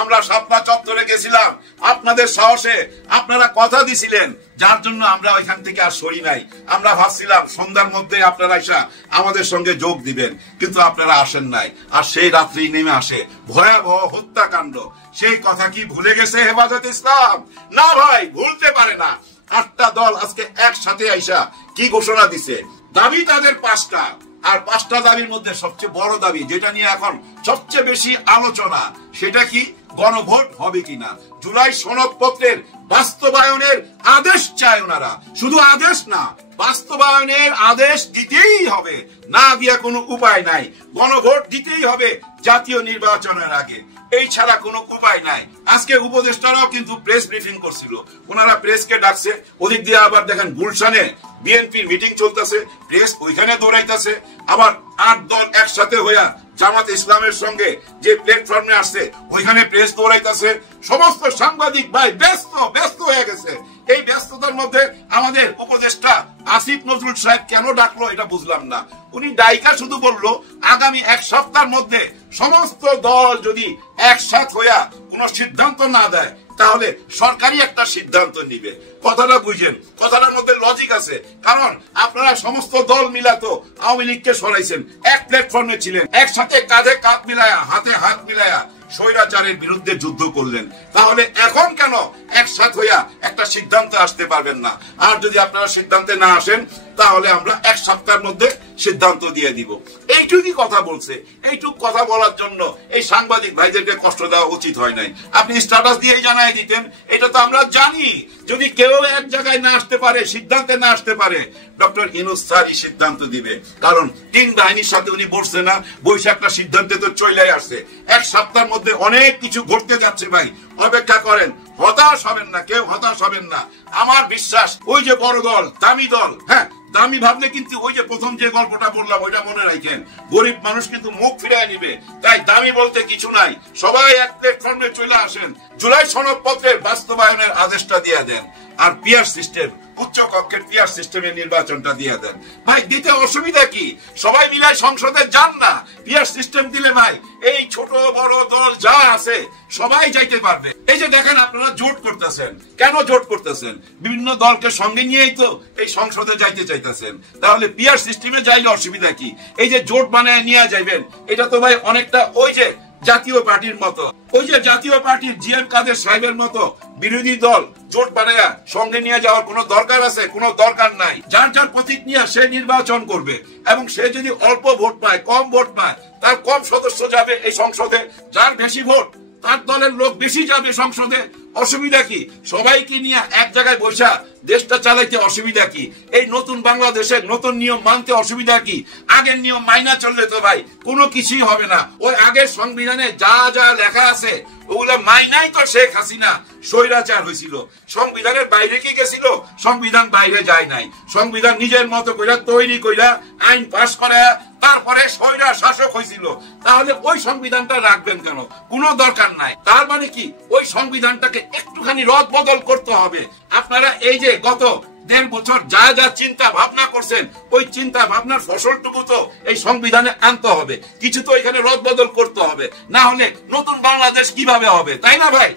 আমরা শাপলা চত্বরে গেছিলাম আপনাদের সাহসে, আপনারা কথা দিছিলেন, যার জন্য আমরা ওইখান থেকে আর সরি নাই। আমরা ভাবছিলাম সন্ধ্যার মধ্যে আপনারা এসে আমাদের সঙ্গে যোগ দিবেন, কিন্তু আপনারা আসেন নাই। আর সেই রাত্রি নেমে আসে ভয়াবহ হত্যাকাণ্ড। সেই কথা কি ভুলে গেছে হেফাজত ইসলাম? না ভাই, ভুলতে পারে না। 8টা দল আজকে একসাথে আইসা কি ঘোষণা দিছে? দাবি তাদের 5টা, আর 5টা দাবির মধ্যে সবচেয়ে বড় দাবি, যেটা নিয়ে এখন সবচেয়ে বেশি আলোচনা, সেটা কি? গণভোট হবে কিনা। জুলাই সনদপত্রের বাস্তবায়নের আদেশ চায় ওনারা, শুধু আদেশ না, বাস্তবায়নের আদেশ দিতেই হবে, না দিয়ে কোনো উপায় নাই। গণভোট দিতেই হবে জাতীয় নির্বাচনের আগে। এই ছাড়া কোনো উপায় নাই। আজকে উপদেষ্টারাও কিন্তু প্রেস ব্রিফিং করছিল, ওনারা প্রেসকে ডাকছে, ওদিক দিয়ে আবার দেখেন গুলশানে বিএনপির মিটিং চলতেছে, প্রেস ওইখানে দৌড়াইতেছে, আবার 8 দল একসাথে হইয়া জামাত ইসলামের সঙ্গে যে প্ল্যাটফর্মে আসছে ওইখানে প্রেস দৌড়াইতেছে। সমস্ত সাংবাদিক ভাই ব্যস্ত হয়ে গেছে। এই ব্যস্ততার মধ্যে আমাদের উপদেষ্টা আসিফ নজরুল সাহেব কেন ডাকলো এটা বুঝলাম না। উনি ডাইকা শুধু বললো আগামী 1 সপ্তাহের মধ্যে সমস্ত দল যদি একসাথ হইয়া কোনো সিদ্ধান্ত না দেয় তাহলে সরকারি একটা সিদ্ধান্ত নিবে। কথাটা বুঝেন, কথাটার মধ্যে লজিক আছে, কারণ আপনারা সমস্ত দল মিলা তো আওয়ামী লীগকে সরাইছেন, এক প্ল্যাটফর্মে ছিলেন, একসাথে কাঁধে কাঁধ মিলায়া হাতে হাত মিলায়া স্বৈরাচারের বিরুদ্ধে যুদ্ধ করলেন, তাহলে এখন কেন একসাথ হইয়া একটা সিদ্ধান্ত আসতে পারবেন না? আর যদি আপনারা সিদ্ধান্তে না আসেন তাহলে আমরা 1 সপ্তাহের মধ্যে সিদ্ধান্ত দিয়ে দিব। এইটুকুই কথা বলছে। এইটুক কথা বলার জন্য এই সাংবাদিক ভাইদেরকে কষ্ট দেওয়া উচিত হয় নাই। আপনি স্ট্যাটাস দিয়েই জানাই দিতেন, এটা তো আমরা জানি। যদি কেউ এক জায়গায় না আসতে পারে, সিদ্ধান্তে না আসতে পারে, ডক্টর ইউনূস স্যারই সিদ্ধান্ত দিবে, কারণ 3 বাহিনীর সাথে উনি বসছে না, বৈশাখ একটা সিদ্ধান্তে তো চলেই আসছে। 1 সপ্তাহের মধ্যে অনেক কিছু ঘটতে যাচ্ছে ভাই, অপেক্ষা করেন, হতাশ হবেন না, কেউ হতাশ হবেন না। আমার বিশ্বাস ওই যে বড় দল, দামি দল, হ্যাঁ দামি ভাবলে কিন্তু ওই যে প্রথম যে গল্পটা বললাম ওইটা মনে রাখেন, গরিব মানুষ কিন্তু মুখ ফিরায় নিবে। তাই দামি বলতে কিছু নাই, সবাই এক প্ল্যাটফর্মে চলে আসেন, জুলাই সনদপত্রের বাস্তবায়নের আদেশটা দিয়ে দেন, আর পিয়ার সিস্টেম, উচ্চ কক্ষের পিয়ার সিস্টেমের নির্বাচনটা দিয়ে দেন। ভাই দিতে অসুবিধা কি? সবাই মিলাই সংসদে যান না, পিয়ার সিস্টেম দিলে ভাই এই ছোট বড় দল যা আছে সবাই যাইতে পারবে। এই যে দেখেন আপনারা জোট করতেছেন, কেন জোট করতেছেন? বিভিন্ন দলকে সঙ্গে নিয়েই তো এই সংসদে যাইতে চাইতেছেন, তাহলে পিয়ার সিস্টেমে যাইলে অসুবিধা কি? এই যে জোট বানায় নিয়ে যাইবেন, এটা তো ভাই অনেকটা ওই যে জাতীয় পার্টির মতো, ওই যে জাতীয় পার্টির জিএম কাদের সাহেবের মতো বিরোধী দল জোট বানায়া সঙ্গে নিয়ে যাওয়ার কোনো দরকার আছে? কোনো দরকার নাই। যার যার প্রতীক নিয়ে সে নির্বাচন করবে, এবং সে যদি অল্প ভোট পায়, কম ভোট পায়, তার কম সদস্য যাবে এই সংসদে, যার বেশি ভোট তার দলের লোক বেশি যাবে সংসদে। অসুবিধা কি? সবাইকে নিয়ে এক জায়গায় বসা দেশটা চালাইতে অসুবিধা কি? এই নতুন বাংলাদেশের নতুন নিয়ম মানতে অসুবিধা কি? আগের নিয়ম মাইনা চললে তো ভাই কোনো কিছুই হবে না। ওই আগের সংবিধানে যা যা লেখা আছে ওগুলো মাইনাই তো শেখ হাসিনা স্বৈরাচার হয়েছিল। সংবিধানের বাইরে কি গেছিল? সংবিধান বাইরে যায় নাই, সংবিধান নিজের মতো কইরা তৈরি কইরা আইন পাস করে তারপরে স্বৈরা শাসক হয়েছিল। তাহলে ওই সংবিধানটা রাখবেন কেন? কোনো দরকার নাই। তার মানে কি ওই সংবিধানটাকে একটুখানি রদ বদল করতে হবে। আপনারা এই যে গত 1.5 বছর যা যা চিন্তা ভাবনা করছেন, ওই চিন্তা ভাবনার ফসলটুকু তো এই সংবিধানে আনতে হবে, কিছু তো এখানে রদ বদল করতে হবে, না হলে নতুন বাংলাদেশ কিভাবে হবে? তাই না ভাই?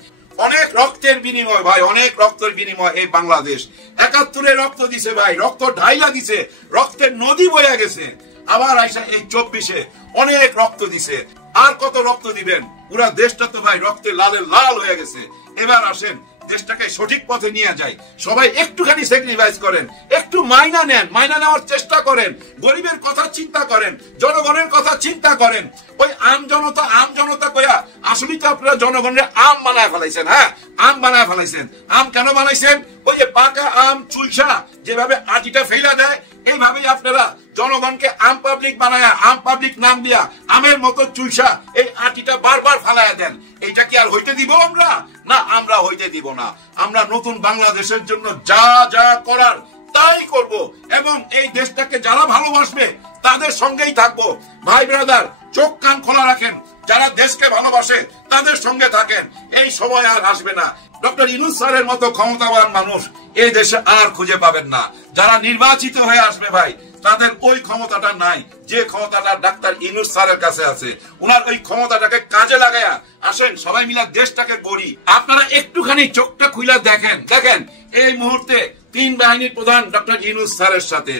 অনেক রক্তের বিনিময় ভাই, অনেক রক্তের বিনিময় এই বাংলাদেশ। 71-এ রক্ত দিছে ভাই, রক্ত ঢাইলা দিছে, রক্তের নদী বয়ে গেছে। আবার আইসা এই 24-এ অনেক রক্ত দিছে, আর কত রক্ত দিবেন? পুরা দেশটা তো ভাই রক্তে লালে লাল হয়ে গেছে। এবার আসেন দেশটাকে সঠিক পথে নিয়ে যায়, সবাই একটুখানি স্যাক্রিফাইস করেন, একটু মাইনা নেন, মাইনা নেওয়ার চেষ্টা করেন, গরিবের কথা চিন্তা করেন, জনগণের কথা চিন্তা করেন। ওই আম জনতা কইয়া আসলেই তো আপনারা জনগণের আম বানায় ফেলাইছেন। হ্যাঁ, আম বানায় ফেলাইছেন। আম কেন বানাইছেন? ওই যে পাকা আম চুইসা যেভাবে আটিটা ফেলা দেয়, এইভাবেই আপনারা জনগণকে আম পাবলিক বানায়া, আম পাবলিক নাম দিয়া আমের মতো চুইসা এই আটিটা বারবার ফালাইয়া দেন। এইটা কি আর হইতে দিব আমরা? না, আমরা হইতে দিব না। আমরা নতুন বাংলাদেশের জন্য যা যা করার তাই করব, এবং এই দেশটাকে যারা ভালোবাসবে তাদের সঙ্গেই থাকবো। ভাই ব্রাদার, চোখ কান খোলা রাখেন, যারা দেশকে ভালোবাসে তাদের সঙ্গে থাকেন। এই সময় আর আসবে না। ডক্টর ইউনূস স্যারের মতো ক্ষমতাবান মানুষ এই দেশে আর খুঁজে পাবেন না। যারা নির্বাচিত হয়ে আসবে ভাই, তাদের ওই ক্ষমতাটা নাই যে ক্ষমতাটা ডাক্তার ইউনূস স্যারের কাছে আছে। উনার ওই ক্ষমতাটাকে কাজে লাগায়া আসেন, সবাই মিলে দেশটাকে গড়ি। আপনারা একটুখানি চোখটা খুইলা দেখেন, এই মুহূর্তে 3 বাহিনীর প্রধান ডক্টর ইউনূস স্যারের সাথে,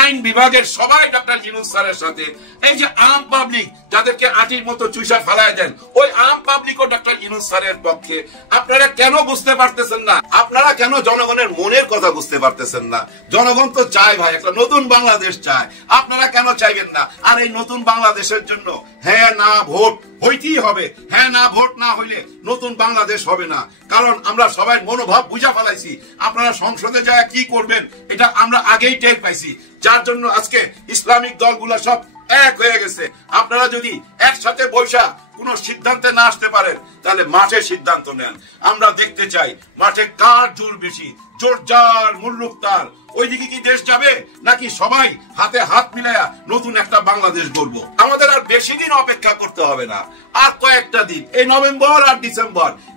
আইন বিভাগের সবাই ডক্টর ইউনূস স্যারের সাথে। এই যে আম পাবলিক যাদেরকে আটির মতো চুইসা ফালায় দেন, ওই আম পাবলিকও ডক্টর ইউনূস স্যারের পক্ষে। আপনারা কেন বুঝতে পারতেছেন না? আপনারা কেন জনগণের মনের কথা বুঝতে পারতেছেন না? জনগণ তো চায় ভাই, একটা নতুন বাংলাদেশ চায়। আপনারা কেন চাইবেন না? আর এই নতুন বাংলাদেশের জন্য হ্যাঁ না ভোট হইতেই হবে। হ্যাঁ না ভোট না হইলে নতুন বাংলাদেশ হবে না। কারণ আমরা সবাই মনোভাব বুঝা ফেলাইছি। আপনারা সংসদে যায় কি করবেন এটা আমরা আগেই টের পাইছি, যার জন্য আজকে ইসলামিক দলগুলা সব এক হয়ে গেছে। আপনারা যদি একসাথে বৈশা কোন সিদ্ধান্তে না আসতে পারেন তাহলে মাঠে সিদ্ধান্ত নেন। আমরা দেখতে চাই মাঠে কার জোর বেশি, জোর যার মুল্লুক তার। ওইদিকে কি দেশ যাবে, নাকি সবাই হাতে হাত মিলাইয়া নতুন একটা বাংলাদেশ গড়ব? আমাদের আর বেশি দিন অপেক্ষা করতে হবে না, আর কয়েকটা দিন, এই নভেম্বর আর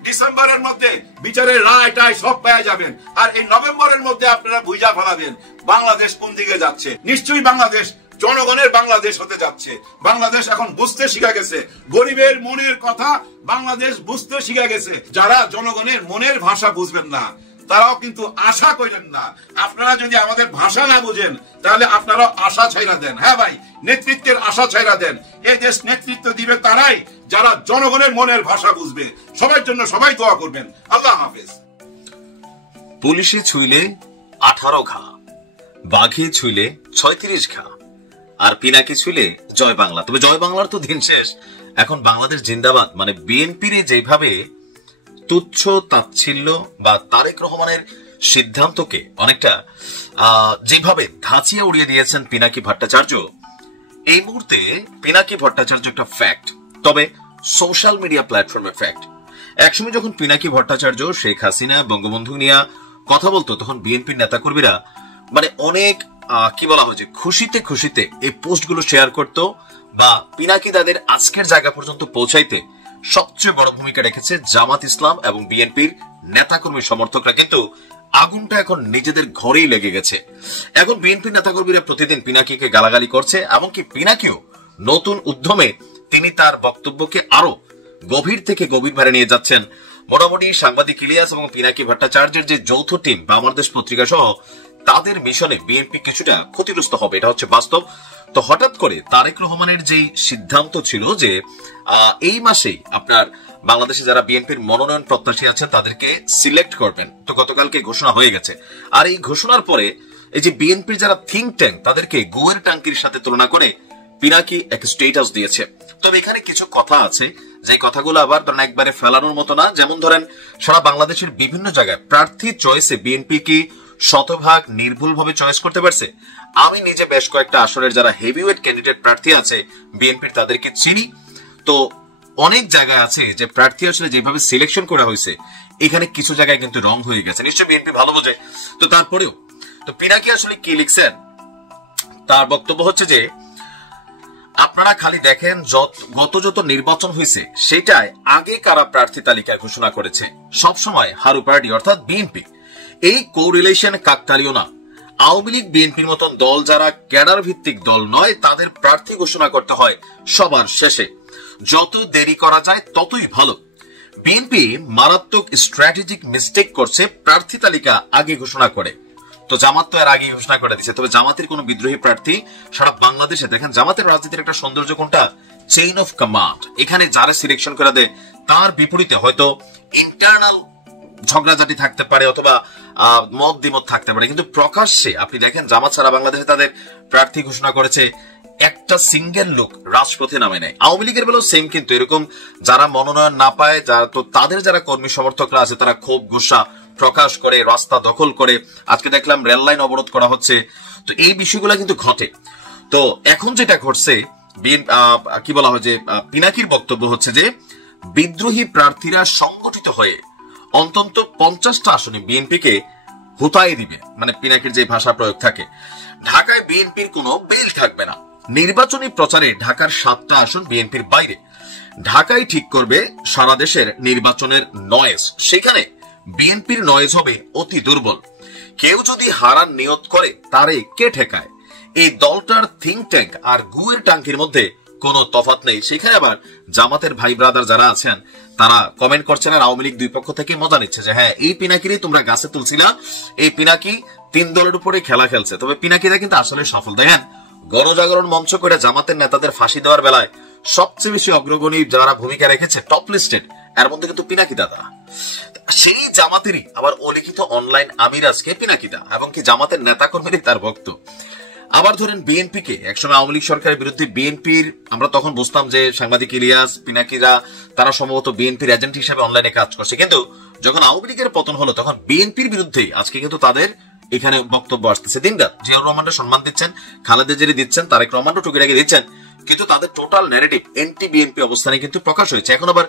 ডিসেম্বরের মধ্যে বিচারের রায়টাই সব পেয়ে যাবেন। আর এই নভেম্বরের মধ্যে আপনারা বুঝা ফেলাবেন বাংলাদেশ কোন দিকে যাচ্ছে। নিশ্চয়ই বাংলাদেশ জনগণের বাংলাদেশ হতে যাচ্ছে। বাংলাদেশ এখন বুঝতে শিখা গেছে, গরিবের মনের কথা বাংলাদেশ বুঝতে শিখা গেছে। যারা জনগণের মনের ভাষা বুঝবেন না তারাও কিন্তু আশা করেন না। আপনারা যদি আমাদের ভাষা না বুঝেন তাহলে আপনারা আশা ছাইরা দেন। হ্যাঁ ভাই, নেতৃত্বের আশা ছাইরা দেন। এই দেশ নেতৃত্ব দিবে তারাই যারা জনগণের মনের ভাষা বুঝবে। সবার জন্য সবাই দোয়া করবেন। আল্লাহ হাফেজ। পুলিশে ছুইলে 18 ঘা, বাঘে ছুইলে 36 ঘা, আর পিনাকি ছুইলে জয় বাংলা। তবে জয় বাংলার তো দিন শেষ, এখন বাংলাদেশ জিন্দাবাদ। মানে বিএনপির যেভাবে তুচ্ছ তাচ্ছিল্য বা তারেক রহমানের সিদ্ধান্তকে অনেকটা যেভাবে ধাঁচিয়ে উড়িয়ে দিয়েছেন পিনাকি ভট্টাচার্য, এই মুহূর্তে পিনাকি ভট্টাচার্য একটা ফ্যাক্ট, তবে সোশ্যাল মিডিয়া প্ল্যাটফর্মে ফ্যাক্ট। একসময় যখন পিনাকি ভট্টাচার্য শেখ হাসিনা বঙ্গবন্ধু নিয়ে কথা বলতো, তখন বিএনপির নেতাকর্মীরা মানে অনেক কি বলা হয় যে খুশিতে খুশিতে এই পোস্টগুলো শেয়ার করত, বা পিনাকি তাদের আজকের জায়গা পর্যন্ত পৌঁছাইতে সবচেয়ে বড় ভূমিকা রেখেছে জামাত ইসলাম এবং বিএনপির নেতাকর্মী সমর্থকরা। কিন্তু আগুনটা এখন নিজেদের ঘরেই লেগে গেছে। এখন বিএনপির নেতাকর্মীরা প্রতিদিন পিনাকিকে গালাগালি করছে, এমনকি পিনাকিও নতুন উদ্যমে তিনি তার বক্তব্যকে আরো গভীর থেকে গভীর ভারে নিয়ে যাচ্ছেন। মোটামুটি সাংবাদিক ইলিয়াস এবং পিনাকি ভট্টাচার্যের যে যৌথ টিম বা আমার দেশ পত্রিকা সহ তাদের মিশনে বিএনপি কিছুটা ক্ষতিগ্রস্ত হবে, এটা হচ্ছে বাস্তব। তো হঠাৎ করে তারেক রহমানের যে সিদ্ধান্ত ছিল যে এই মাসেই আপনার বাংলাদেশে যারা বিএনপির মনোনয়ন প্রত্যাশী আছেন তাদেরকে সিলেক্ট করবেন, তো গতকালকে ঘোষণা হয়ে গেছে। আর এই ঘোষণার পরে এই যে বিএনপির যারা থিঙ্ক ট্যাঙ্ক তাদেরকে গুয়ের টাঙ্কির সাথে তুলনা করে পিনাকি এক স্টেটাস দিয়েছে। তবে এখানে কিছু কথা আছে যে কথাগুলো আবার ধরেন একবারে ফেলানোর মতো না। যেমন ধরেন সারা বাংলাদেশের বিভিন্ন জায়গায় প্রার্থী চয়েসে বিএনপি কি শতভাগ নির্ভুলভাবে চয়েস করতে পারছে? আমি নিজে বেশ কয়েকটা আসনের যারা হেভিওয়েট ক্যান্ডিডেট প্রার্থী আছে বিএনপির তাদেরকে চিনি। তো অনেক জায়গায় আছে যে প্রার্থী আসলে যেভাবে সিলেকশন করা হয়েছে এখানে কিছু জায়গায় কিন্তু রং হয়ে গেছে, নিশ্চয়ই বিএনপি ভালো বোঝে। তো তারপরেও তো পিনাকি আসলে কি লিখছেন, তার বক্তব্য হচ্ছে যে আপনারা খালি দেখেন যত নির্বাচন হয়েছে সেটাই আগে কারা প্রার্থী তালিকা ঘোষণা করেছে, সবসময় হারু পার্টি অর্থাৎ বিএনপি। এই কোরিলেশন কাকতালীয় না। আওয়ামী লীগ বিএনপির মতন দল যারা ক্যাডার ভিত্তিক দল নয় তাদের প্রার্থী ঘোষণা করতে হয় সবার শেষে, যত দেরি করা যায় ততই ভালো। বিএনপি মারাত্মক স্ট্র্যাটেজিক মিস্টেক করছে প্রার্থী তালিকা আগে ঘোষণা করে। তো জামাত তো এর আগে ঘোষণা করে দিচ্ছে। তবে জামাতের কোন বিদ্রোহী প্রার্থী সারা বাংলাদেশে দেখেন, জামাতের রাজনীতির একটা সৌন্দর্য কোনটা, চেইন অফ কমান্ড। এখানে যারা সিলেকশন করে দেয় তার বিপরীতে হয়তো ইন্টারনাল ঝগড়াঝাটি থাকতে পারে অথবা মত দ্বিমত থাকতে পারে, কিন্তু প্রকাশ্যে আপনি দেখেন জামাত সারা বাংলাদেশে তাদের প্রার্থী ঘোষণা করেছে, একটা সিঙ্গেল লোক রাজপথে নামে নেয়। আওয়ামী লীগের বেলাও সেম, কিন্তু এরকম যারা মনোনয়ন না পায় তো তাদের যারা কর্মী সমর্থকরা আছে তারা ক্ষোভ গুসা প্রকাশ করে, রাস্তা দখল করে। আজকে দেখলাম রেল লাইন অবরোধ করা হচ্ছে। তো এই বিষয়গুলো কিন্তু ঘটে। তো এখন যেটা ঘটছে কি বলা হয় যে পিনাকির বক্তব্য হচ্ছে যে বিদ্রোহী প্রার্থীরা সংগঠিত হয়ে অন্তত 50টা আসনে বিএনপিকে হুতায় দিবে। মানে পিনাকির যে ভাষা প্রয়োগ থাকে, ঢাকায় বিএনপির কোনো বেল থাকবে না। নির্বাচনী প্রচারে ঢাকার 7টা আসন বিএনপির বাইরে। ঢাকায় ঠিক করবে সারা দেশের নির্বাচনের নয়েজ, সেখানে বিএনপির নয়েজ হবে অতি দুর্বল। কেউ যদি হারার নিয়ত করে তারে কে ঠেকায়? এই দলটার থিঙ্ক ট্যাঙ্ক আর গুয়ের টাঙ্কির মধ্যে কোনো তফাৎ নেই। সেখানে আবার জামাতের ভাই ব্রাদার যারা আছেন তারা কমেন্ট করছেন আর আওয়ামী লীগ দুই পক্ষ থেকে মজা নিচ্ছে যে হ্যাঁ এই পিনাকিরই তোমরা গাছে তুলছি না, এই পিনাকি 3 দলের উপরে খেলা খেলছে। তবে পিনাকিরা কিন্তু আসলে সফল। দেখেন গণজাগরণ মঞ্চ করে জামাতের নেতাদের ফাঁসি দেওয়ার বেলায় সবচেয়ে বেশি অগ্রগণী যারা ভূমিকা রেখেছে টপ লিস্টেড, এর মধ্যে কিন্তু পিনাকি দাদা। সেই জামাতেরই আবার অলিখিত অনলাইন আমির আজকে পিনাকিদা, এবং কি জামাতের নেতা কর্মীরই তার ভক্ত। আবার ধরেন বিএনপি কে একসময় আওয়ামী লীগ সরকারের বিরুদ্ধে বিএনপির আমরা তখন বুঝতাম যে সাংবাদিক ইলিয়াস পিনাকিরা তারা সম্ভবত বিএনপির এজেন্ট হিসেবে অনলাইনে কাজ করছে, কিন্তু যখন আওয়ামী লীগের পতন হলো তখন বিএনপির বিরুদ্ধে আজকে কিন্তু তাদের এখানে বক্তব্য আসতেছে দিনরাত। জিয়াউর রহমানরা সম্মান দিচ্ছেন, খালেদা জিয়াকে দিচ্ছেন, তারেক রহমানও টুকিটাকি দিচ্ছেন, কিন্তু তাদের টোটাল ন্যারেটিভ এনটি বিএনপি অবস্থানে কিন্তু প্রকাশ হয়েছে। এখন আবার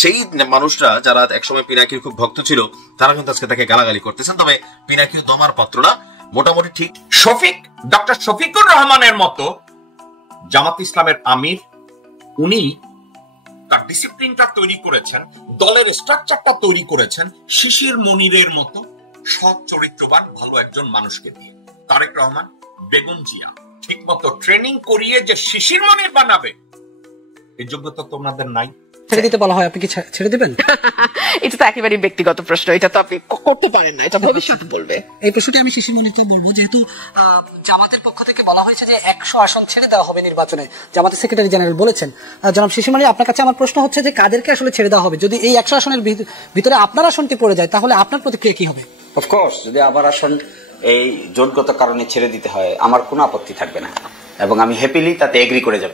সেই মানুষরা যারা একসময় পিনাকির খুব ভক্ত ছিল তারা কিন্তু আজকে তাকে গালাগালি করতেছেন। তবে পিনাকিও দমার পাত্র না, মোটামুটি ঠিক। ডক্টর শফিকুর রহমানের মতো জামাত ইসলামের আমির, উনি তার ডিসিপ্লিনটা তৈরি করেছেন, দলের স্ট্রাকচারটা তৈরি করেছেন শিশির মনিরের মতো সৎ চরিত্রবান ভালো একজন মানুষকে দিয়ে। তারেক রহমান, বেগম জিয়া ঠিক মতো ট্রেনিং করিয়ে যে শিশির মনির বানাবে এই যোগ্যতা তো ওনাদের নাই। ছেড়ে দিতে বলা হয়, আপনি কি ছেড়ে দিবেন? এটা তো একেবারে ব্যক্তিগত প্রশ্ন, এটা তো আপনি করতে পারেন না, এটা ভবিষ্যৎ বলবে। এই প্রশ্নটি আমি শিশির মনিরকে বলবো, যেহেতু জামাতের পক্ষ থেকে বলা হয়েছে যে 100 আসন ছেড়ে দেওয়া হবে নির্বাচনে, জামাতের সেক্রেটারি জেনারেল বলেছেন। জনাব শিশির মনির, আপনার কাছে আমার প্রশ্ন হচ্ছে যে কাদেরকে আসলে ছেড়ে দেওয়া হবে? যদি এই 100 আসনের ভিতরে আপনার আসনটি পড়ে যায় তাহলে আপনার প্রতিক্রিয়া কি হবে? অফকোর্স যদি আবার আসন এই জোটগত কারণে ছেড়ে দিতে হয় আমার কোনো আপত্তি থাকবে না এবং আমি হ্যাপিলি তাতে এগ্রি করে যাব।